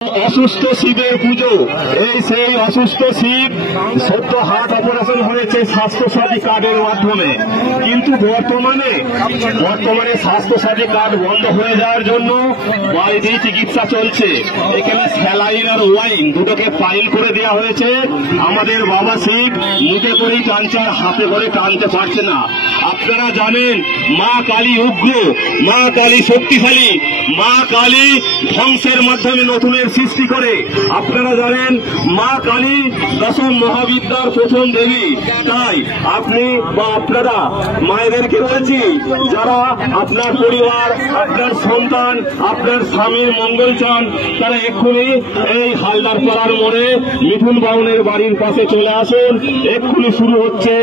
অসুস্থ শিবের পুজো। এই সেই অসুস্থ শিব সদ্য হার্ট অপারেশন হয়েছে স্বাস্থ্যসাথী কার্ডের মাধ্যমে, কিন্তু বর্তমানে স্বাস্থ্যসাথী কার্ড বন্ধ হয়ে যাওয়ার জন্য বাইরে চিকিৎসা চলছে। এখানে স্যালাইন আর ওয়াইন দুটোকে ফাইল করে দেওয়া হয়েছে। আমাদের বাবা শিব মুখে করেই টানছে, আর হাতে করে টানতে পারছে না। আপনারা জানেন মা কালী উগ্র, মা কালী শক্তিশালী, মা কালী ধ্বংসের মাধ্যমে নতুনের সৃষ্টি করে। আপনারা জানেন মা কালী দশম মহাবিদ্যার প্রথম দেবী। তাই আপনি বা আপনারা মায়েদেরকে বলছি, যারা আপনার পরিবার, আপনার সন্তান, আপনার স্বামীর মঙ্গল চান, তারা এক্ষুনি এই হালদার পাড়ার মোড়ে মিঠুন বাউনের বাড়ির পাশে চলে আসুন। এক্ষুনি শুরু হচ্ছে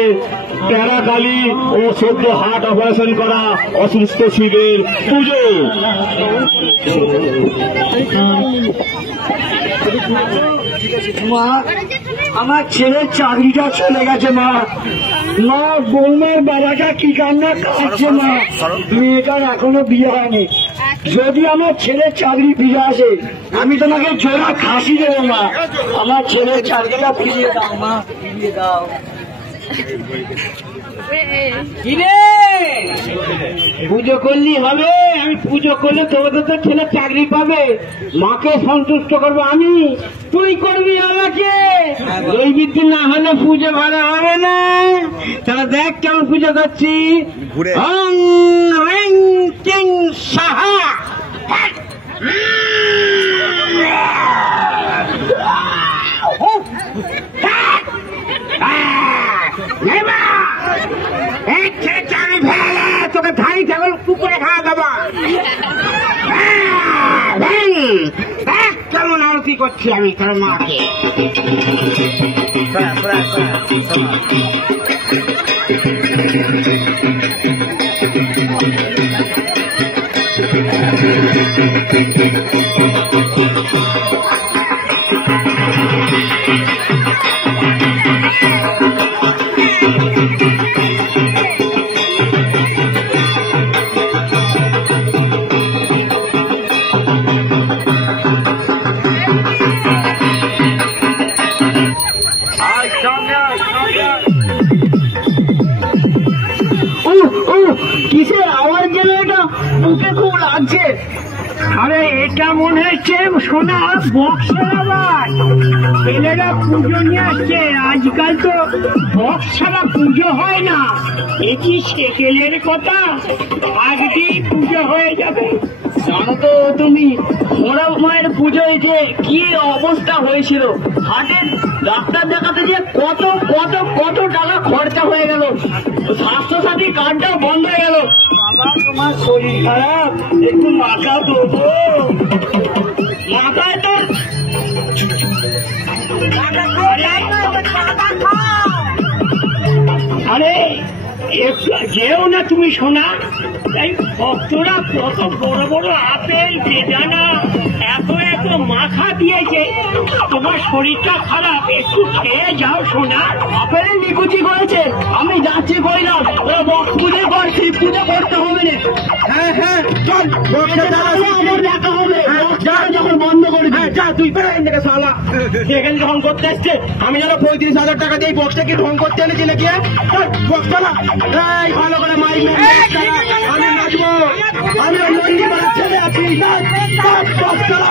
টেরা কালী ও সদ্য হার্ট অপারেশন করা অসুস্থ শিবের পুজো। মা, আমার ছেলের চাকরিটা চলে গেছে মা। মা, বৌমার বাবাটা কি কান্না কাঁদছে মা। মেয়েটার এখনো বিয়ে হয়নি। যদি আমার ছেলের চাকরি ফিরে আসে, আমি তোমাকে জোড়া ফাঁসি দেবো মা। আমার ছেলের চাকরিটা ফিরিয়ে দাও মা, ফিরিয়ে দাও। পুজো করলি হবে? আমি পুজো করলে তোদের তো ছেলে চাকরি পাবে। মাকে সন্তুষ্ট করবো আমি, তুই করবি আমাকে। এই বিদ্যি না হলে পুজো ভালো হবে না। তাহলে দেখ কেমন পুজো করছি। সাহা তোকে ধাই ছাগল কুকুরে খাওয়া দেবো। কেমন আরতি করছি আমি তোর মাকে। কিসের আওয়াজ যেন এটা বুকে খুব লাগছে। আরে এটা মনে হচ্ছে সোনা বক্সের আওয়াজ। ছেলেরা পুজো নিয়ে আসছে। আজকাল তো বক্স ছাড়া পুজো হয় না। এটি সেকেলের কথা, আজকেই পুজো হয়ে যাবে। জানো তো তুমি ওরা মায়ের পুজোয় যে কি অবস্থা হয়েছিল, হাটের ডাক্তার দেখাতে যে কত কত কত টাকা খরচা হয়ে গেল। স্বাস্থ্যসাথী কার্ডটাও বন্ধ হয়ে গেল। বাবা, তোমার শরীর খারাপ, একটু মাথা দেবো। মাথায় তো আরে যেও না তুমি শোনা। এই ভক্তরা কত বড় বড় আপেল, বেদানা, এত এত মাখা দিয়েছে। তোমার শরীরটা খারাপ, একটু খেয়ে যাও শোনা। আপেলের নিকুচি করেছে, আমি যাচ্ছি কইলাম। ওরা বক্স পুজো কর, শিব পুজো করতে হবে না। হ্যাঁ হ্যাঁ চল, আমার দেখা হবে। যখন বন্ধ করে যা তুই বেড়াই থেকে সালা। এখানে ঢং করতে আসছে, আমি যেন 35,000 টাকা দিয়ে বক্সটাকে ঢং করতে এনেছি নাকি? বক্স চালা, এই ভালো করে মাইক আমি নাচবো। আমি ছেলে আছি, বক্স চালা।